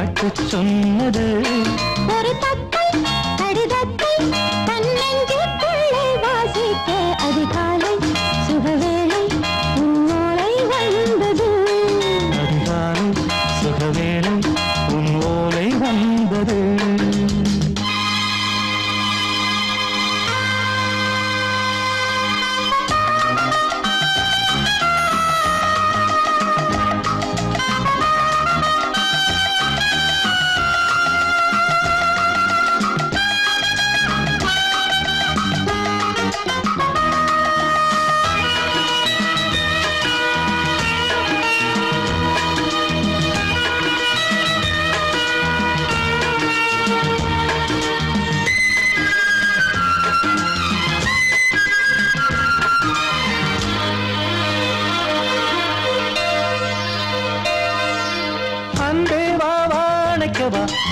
வாழ்த்து சொன்னது ஒரு தத்தை கடிதத்தை தன்னெஞ்சுக்குள்ளே வாசிக்க அதிகாலை சுகவேளை உன்னோலை வந்தது. அதிகாலை சுகவேளை உன் ஓலை வந்தது.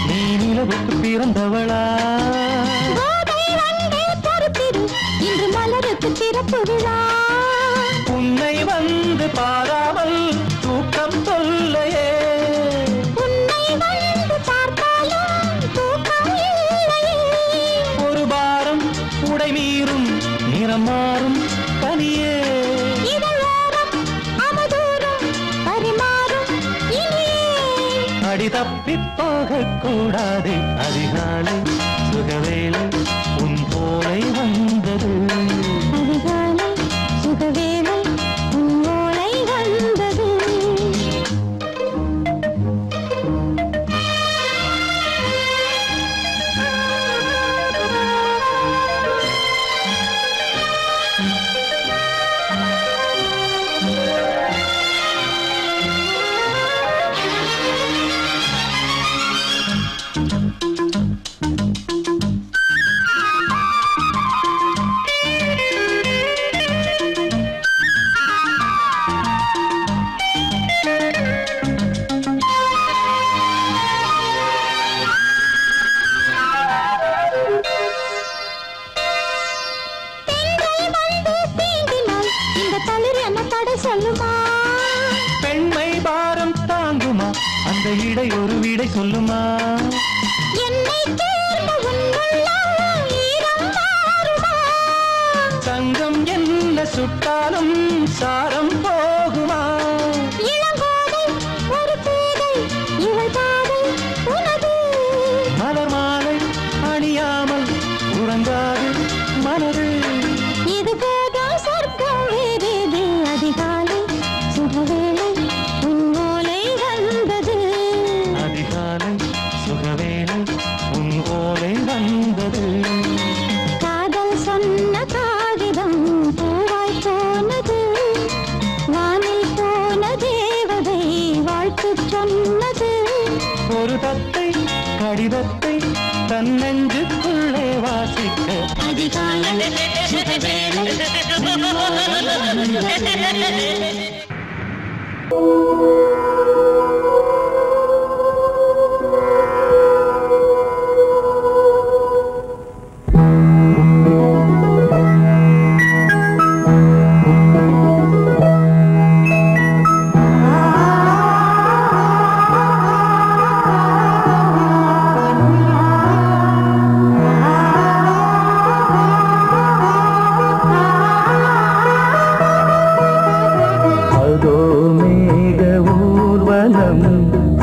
நீ நிலவுக்கு பிறந்தவளா? இன்று மலருக்கு திறப்பு விழா. உன்னை வந்து பாராமல் தூக்கம் சொல்லையே. உன்னை வந்து பார்த்தாலும் தூக்கம் இல்லையே. ஒரு பாரம் உடை மீறும் நிறம் மாறும் தனியே. அடி தப்பி போகக்கூடாது. அதிகாலை சுகவேளை உன் போலை வந்தது. அதிகாலை சுகவேளை உன் ஓலை வந்தது. பெண்மை பாரம் தாங்குமா? அந்த இடை ஒரு விடை சொல்லுமா? சங்கம் என்ன சுட்டாலும் சாரம் போகுமா? மலர் மாலை அணியாமல் உறங்காது மனது. இது போதும் சொர்க்கம் வேறேது. அதிகாலை சுகவேளை உன் ஓலை வந்தது. அதிகாலை சுகவேளை உன் ஓலை வந்தது. காதல் சொன்ன காகிதம் பூவாய் போனது. வானில் போன தேவதை வாழ்த்து சொன்னது. ஒரு தத்தை கடிதத்தை தன்னெஞ்சுக்குள்ளே வாசிக்க அதிகாலை சுகவேளை உன் ஓலை வந்தது.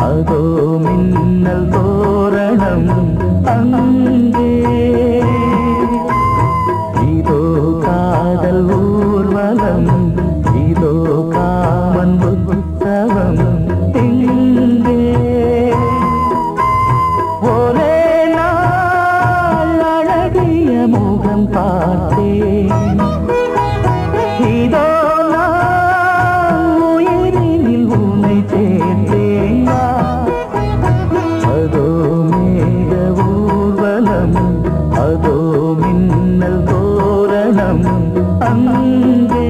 அதோ மின்னல் தோரணம் அங்கே. இதோ காதல் ஊர்வலம், இதோ காமன் உற்சவம் இங்கே. ஒரே நாள் அழகிய முகம் பார்த்தேன். இதோ அதோ மின்னல் தோரணம் அங்கே.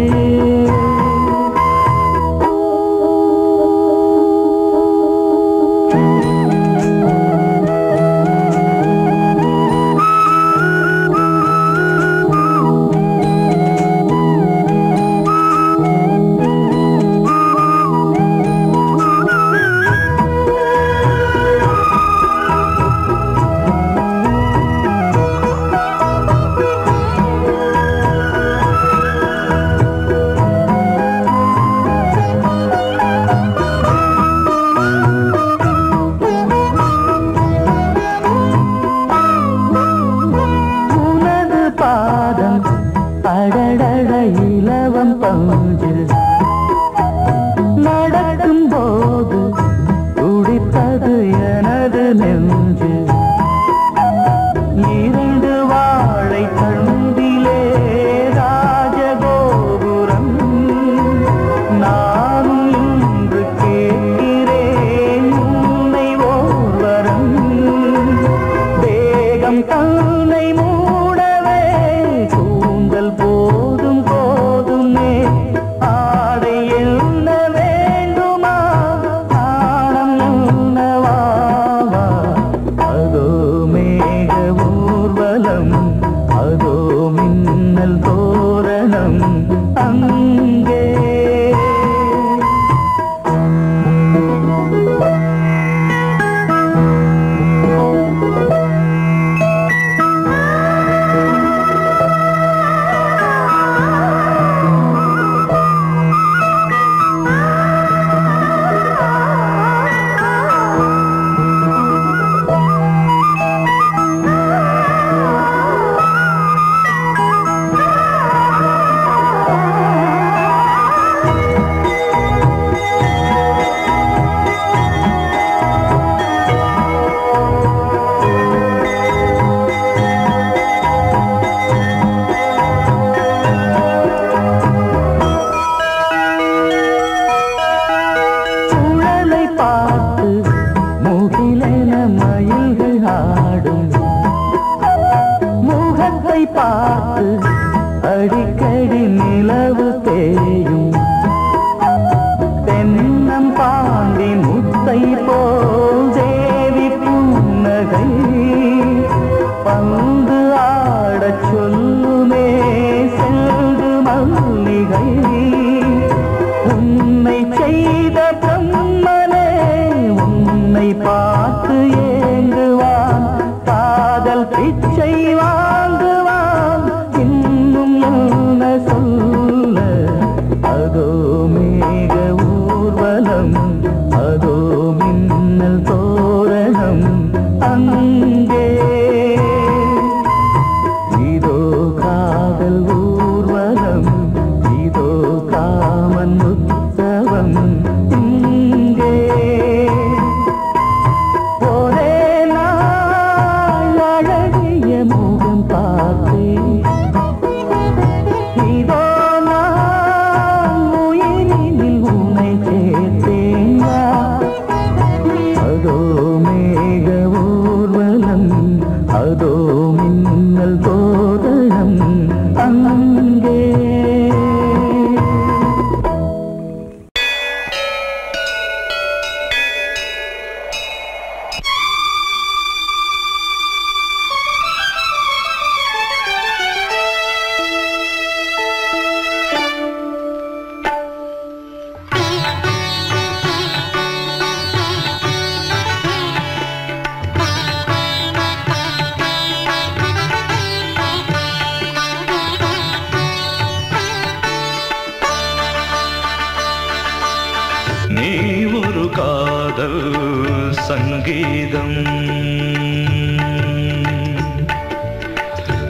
சங்கீதம்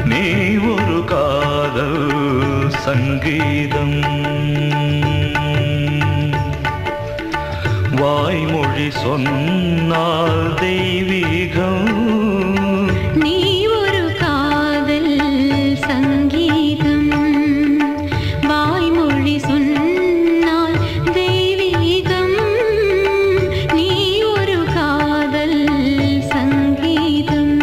நீ ஒரு காதல் சங்கீதம் வாய்மொழி சொன்னால் தெய்வீகம் நீ ஒரு காதல் சங்கீதம் வாய்மொழி சொன்னால் தெய்வீகம் நீ ஒரு காதல் சங்கீதம்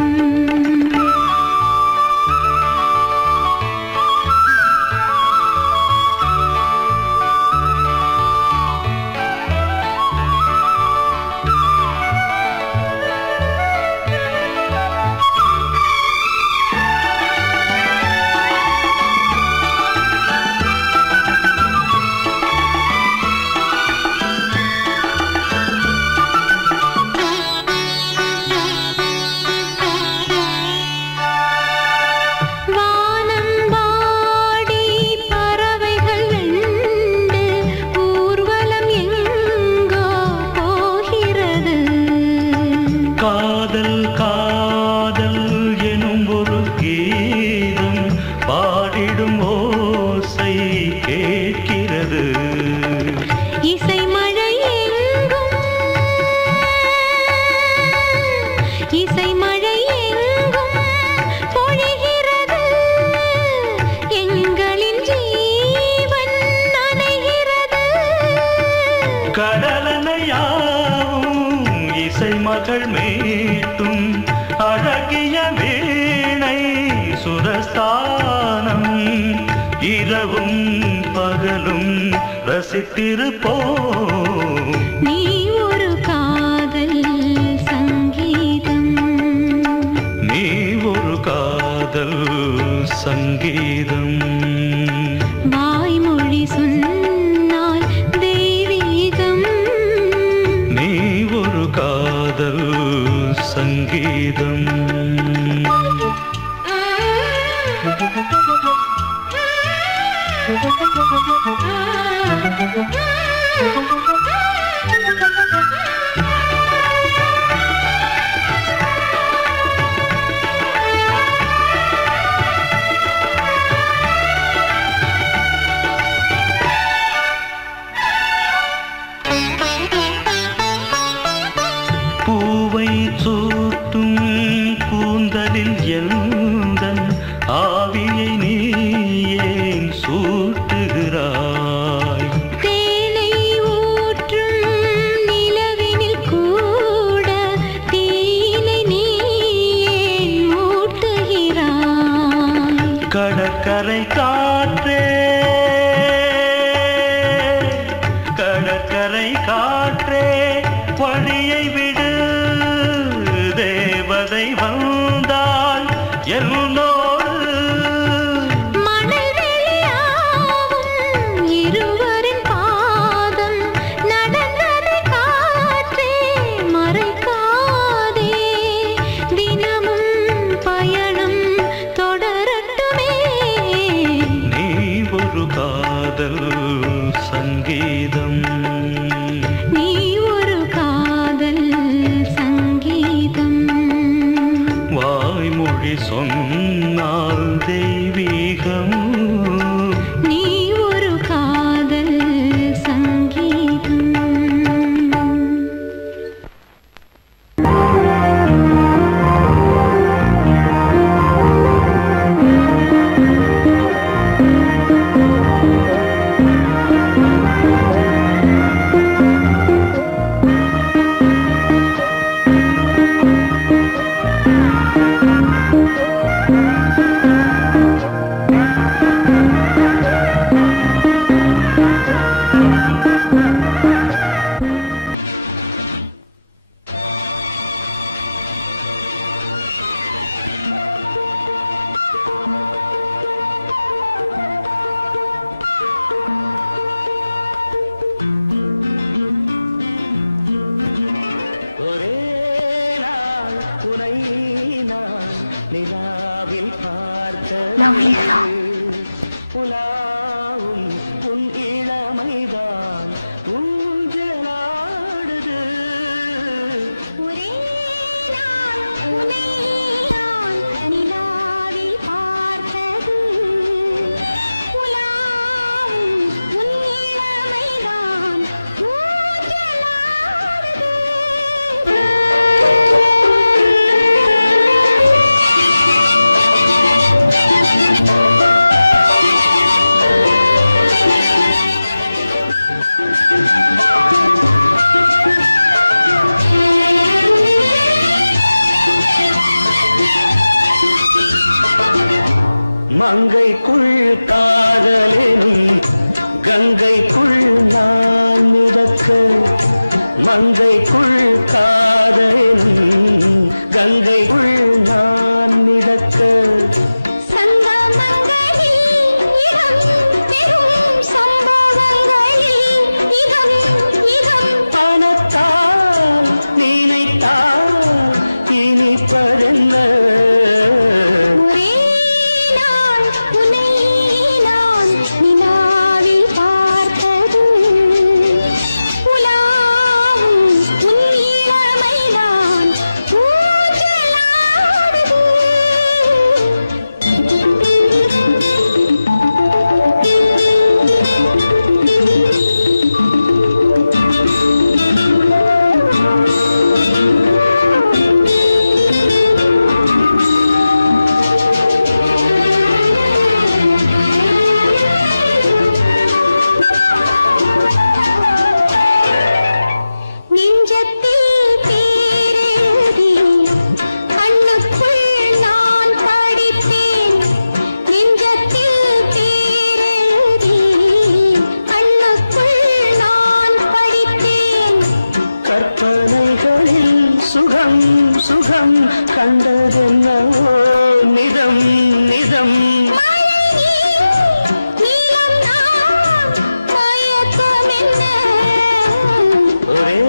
காதல் காதல் எனும் ஒரு கீதம் பாடிடும் ஓசை கேட்கிறது இசை மழை எங்கும் இசை மழை எங்கும் பொழிகிறது எங்களின் ஜீவன் நனைகிறது கடலனையாவும் இசை மகள் மீட்டும் அழகிய வீணை சுரஸ்தானம் இரவும் பகலும் ரசித்திருப்போம் நீ ஒரு காதல் சங்கீதம் நீ ஒரு காதல் சங்கீதம் வாய்மொழி சொன்னால் தெய்வீகம் நீ ஒரு காதல் சங்கீதம் பூவை சூட்டும் கூந்தலில் எந்தன் ஆவியை நீ ஏன் சூட்டுகிறாய் தேனை ஊற்றும் நிலவினில் கூட தீனை நீ ஏன் மூட்டுகிறாய் கடற்கரை காற்றே கடற்கரை காற்றே வழியை விடு தேவதை வந்தால் என்னோடு மணல் வெளியாகும் இருவரின் பாதம் நடந்ததை காற்றே மறைக்காதே தினமும் பயணம் தொடரட்டுமே நீ ஒரு காதல் சங்கீதம் நீ ஒரு காதல் சங்கீதம் சுகம் சுகம் கண்டதென்னவோ நிதம் நிதம் ஒரே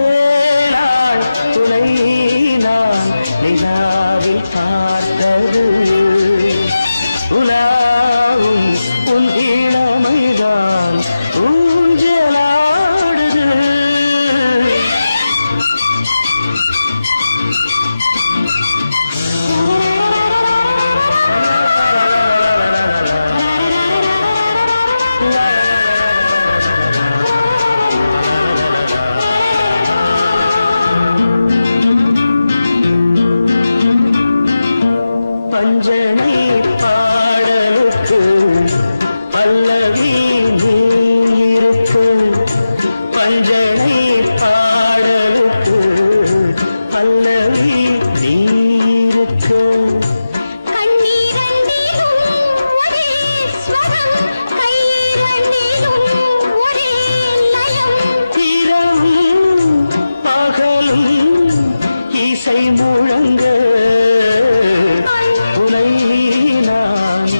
நாள் துணை நான் நிலாவை பார்த்தது உலாவும் உன் இளமைதான் ஊஞ்சலாடுது பஞ்சனை பாடலுக்கு பல்லவி நீருக்கு பஞ்சனை பாடலுக்கு பல்லவி நீருக்கு இரவும் பகலும் இசை முழங்க உனை நான்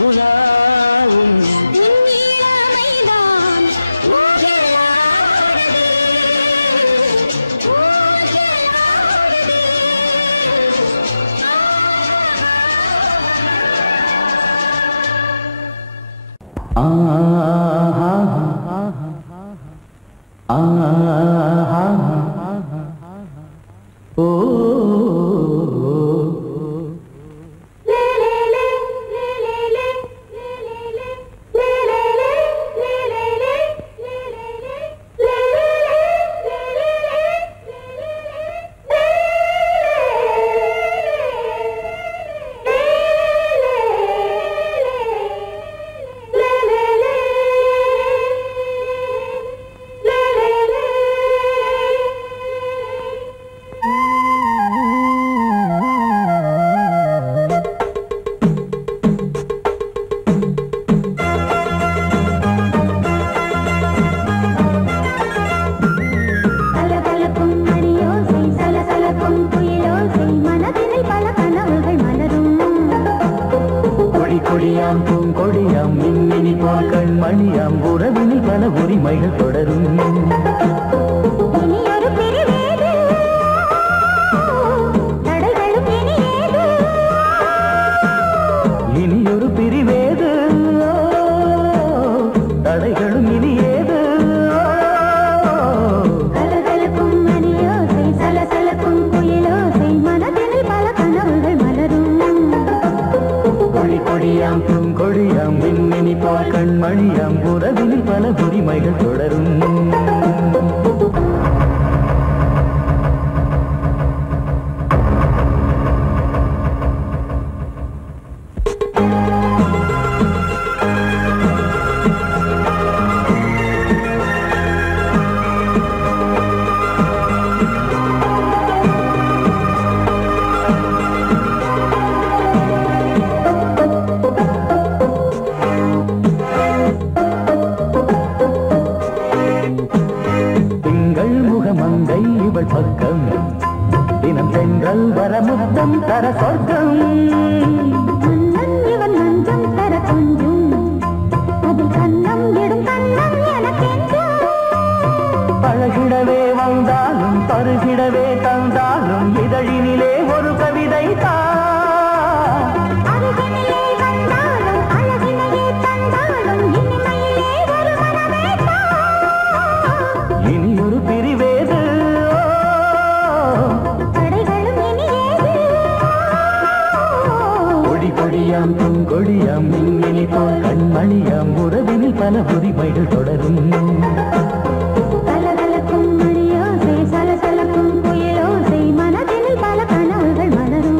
உலாவும் கொடியாம் பூங்கொடியாம் மின்மினி போல் கண்மணியாம் உறவினில் பல உரிமைகள் தொடரும் இனியொரு பிரிவேது தடைகளும் இனி ஏது கலகலக்கும் மணியோசை சலசலக்கும் குயிலோசை மனதினில் பல கனவுகள் மலரும் கொடியாம் பூங்கொடியாம் மின்மினி போல் கண்மணியாம் உறவினில் பல உரிமைகள் தொடரும் பக்கம் தினம் சென்றல் வர முத்தம் தர சொர்க்கம் இவன் மஞ்சம் தர கொஞ்சம் அதில் கண்ணம் இடும் கண்ணம் எனக்கென்றும் பழகிடவே வந்தாலும் பருகிடவே தந்தாலும் இதழினிலே ஒரு கவிதை அருகினிலே வந்தாலும் அழகினையே தந்தாலும் இனிமையிலே ஒரு மனமே இனி ஒரு பிரிவேது கொடியாம் பூங்கொடியாம் மின்மினி போல் கண்மணியாம் உறவினில் பல உரிமைகள் தொடரும் கலகலக்கும் மணியோசை சலசலக்கும் குயிலோசை மனதினில் பல கனவுகள் மலரும்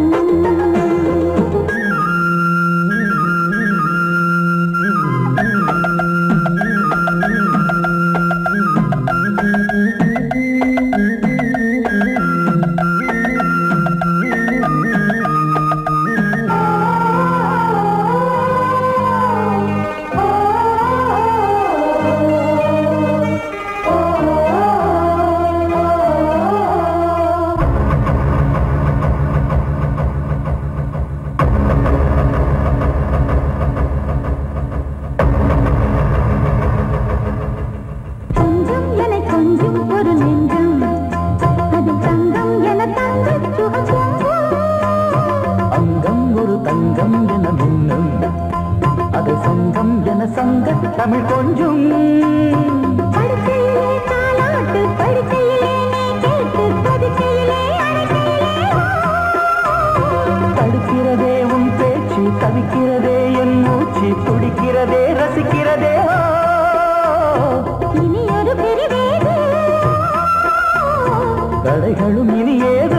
தடைகளும் இனி ஏது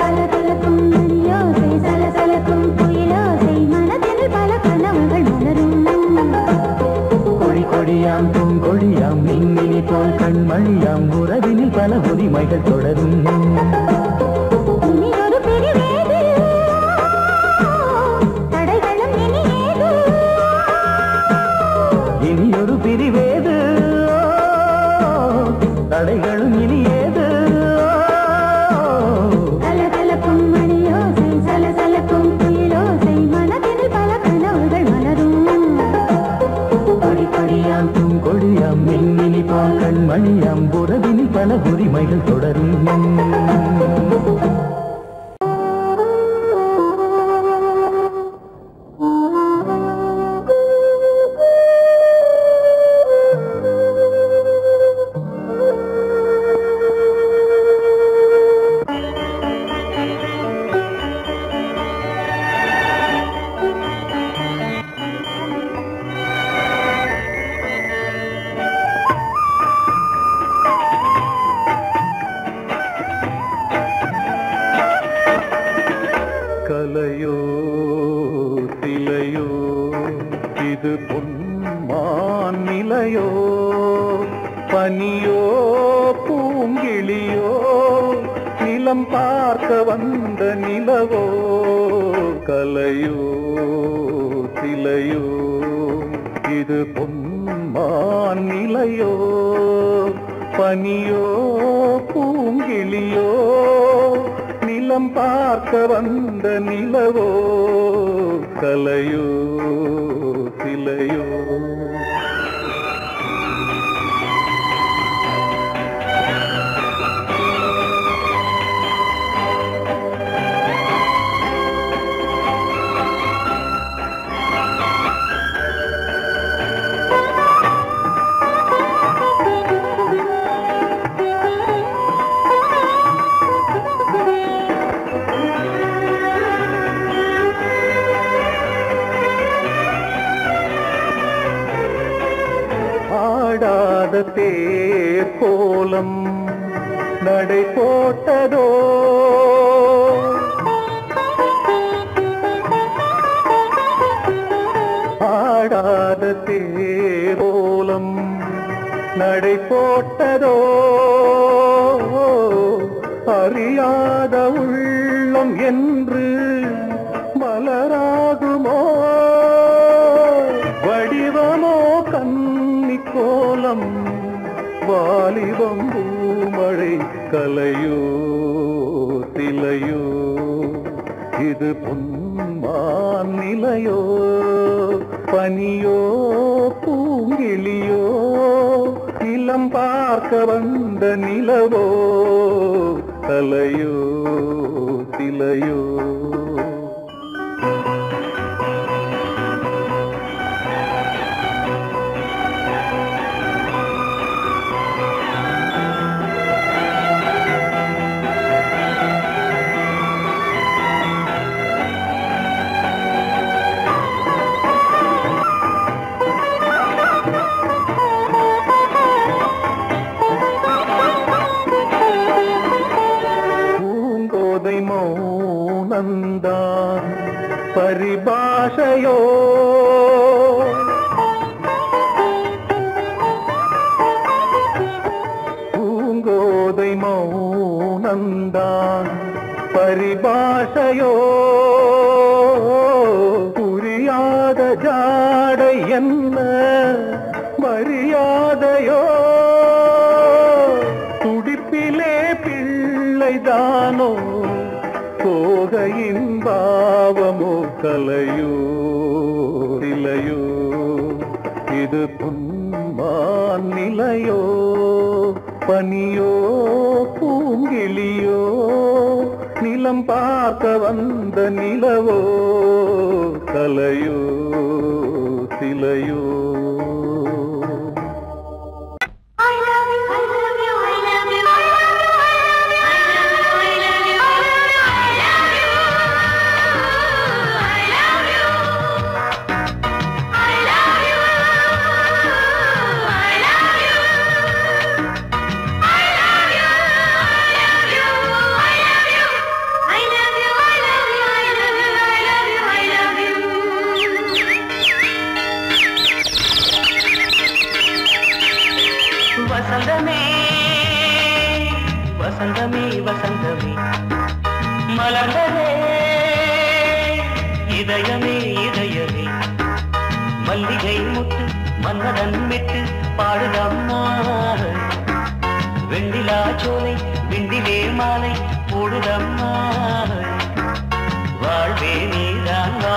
கலகலக்கும் மணியோசை சலசலக்கும் குயிலோசை மனதில் பல கனவுகள் மலரும் கொடி கொடியாம் பூங்கொடியாம் மின்மினி போல் கண்மணியாம் உறவினில் பல உரிமைகள் தொடரும் இனி ஒரு பிரிவேது தடைகளும் இனி ஏது இனி ஒரு பிரிவேது தடைகளும் இனி ஏது கலகலக்கும் மணியோசை சலசலக்கும் குயிலோசை மனதில் பல கனவுகள் மலரும் கொடி கொடியாம் பூங்கொடியாம் மின்மினி போல் கண்மணியாம் உறவினில் பல உரிமைகள் தொடரும் கலையோ சிலையோ இது பொன்மான் நிலையோ பனியோ பூங்கிளியோ நிலம் பார்க்க வந்த நிலவோ கலையோ சிலையோ இது பொன்மான் நிலையோ பனியோ பூங்கிளியோ நிலம் பார்க்க வந்த நிலவோ கலையோ சிலையோ ஆடாத தேர் கோலம் நடை போட்டதோ ஆடாத தேர் கோலம் நடை போட்டதோ அறியாத உள்ளம் என்று மலராகுமோ வடிவமோ கன்னி கோலம் வாலிபம் பூமழை கலையோ சிலையோ இது பொன்மான் நிலையோ பனியோ பூங்கிளியோ நிலம் பார்க்க வந்த நிலவோ கலையோ சிலையோ மௌனந்தான் பரிபாஷையோ பூங்கோதை மௌனந்தான் பரிபாஷையோ புரியாத ஜாடை என்ன மரியாதையோ துடிப்பிலே பிள்ளைதானோ கோகையின் பாவமோ கலையோ சிலையோ இது பொன்மான் நிலையோ பனியோ பூங்கிளியோ நிலம் பார்க்க வந்த நிலவோ கலையோ சிலையோ I love you. வசந்தமே வசந்தமே வசந்தமே மலர்ந்ததே இதயமே இதயமே மல்லிகை முட்டு மன்னதன் விட்டு பாடுதம்மா வெண்ணிலா சோலை விண்டிலே மாலை போடுதம்மா வாழ்வே நீதான் வா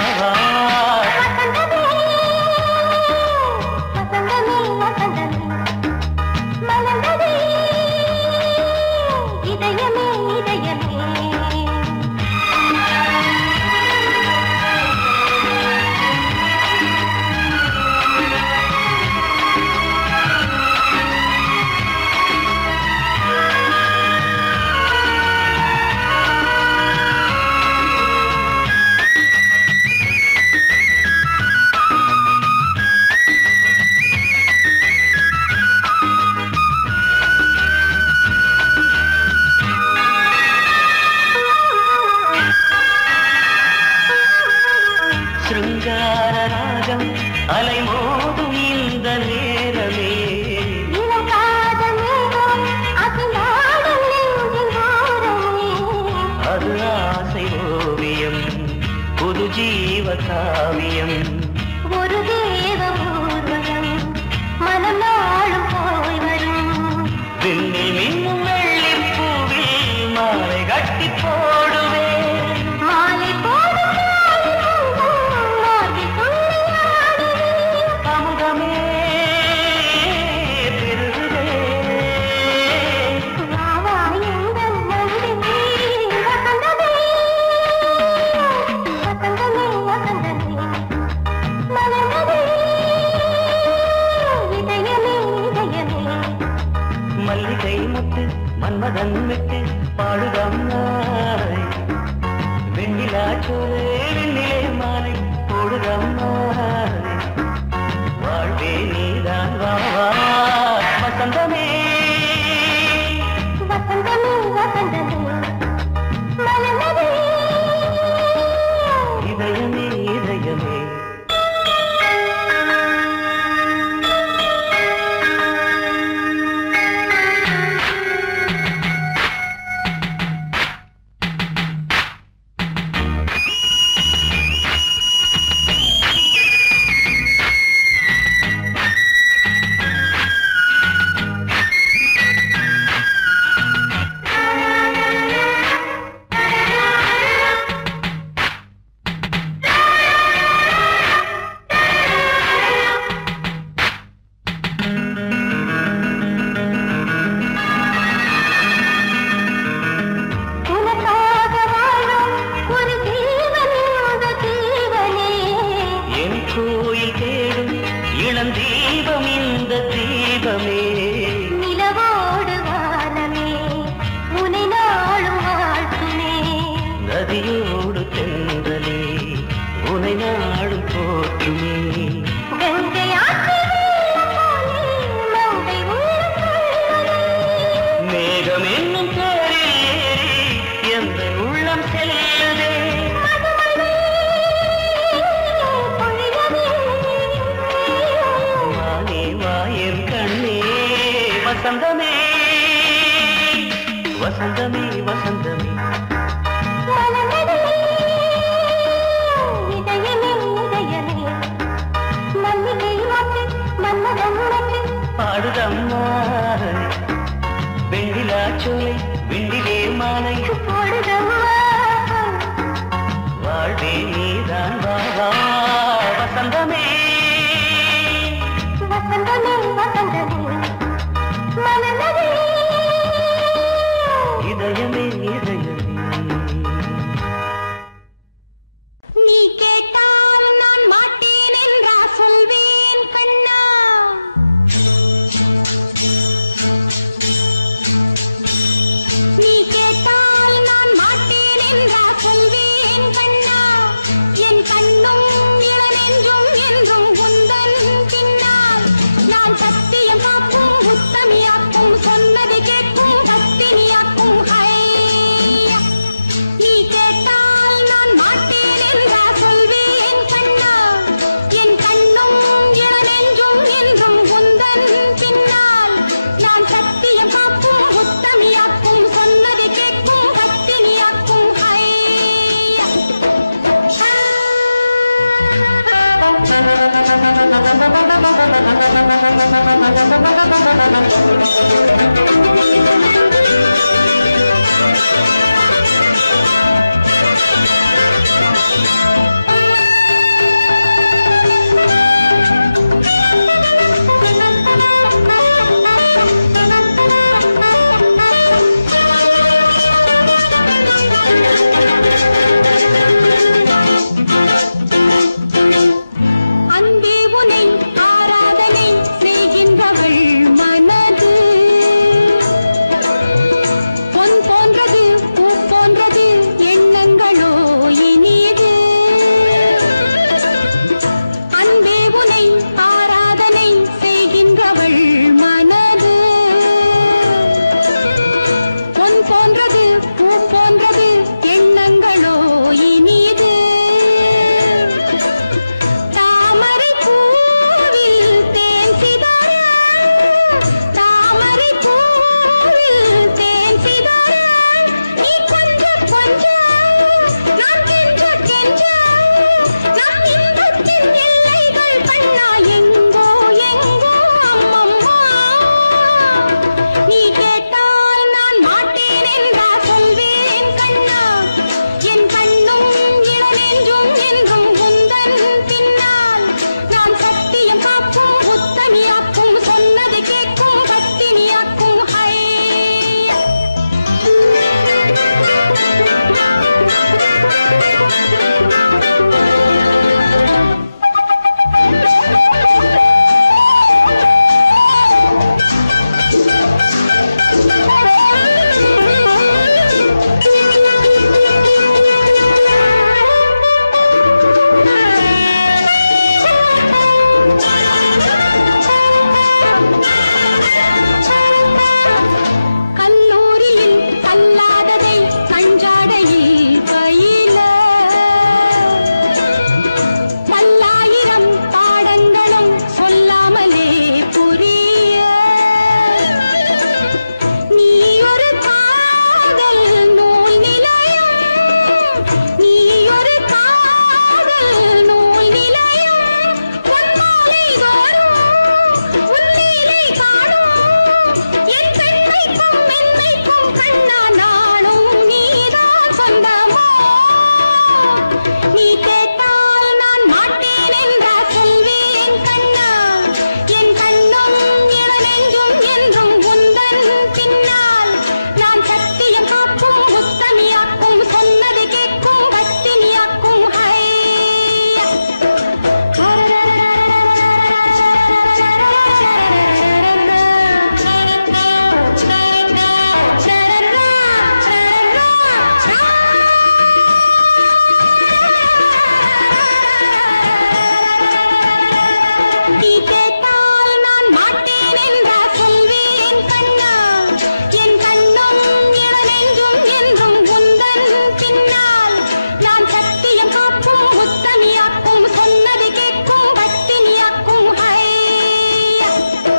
நான் சத்தியம் காக்கும் உத்தமியாக்கும் சொன்னதை கேட்கும் பத்தினியாக்கும் ஐயா நீ கேட்டால் நான் மாட்டேன் என்ற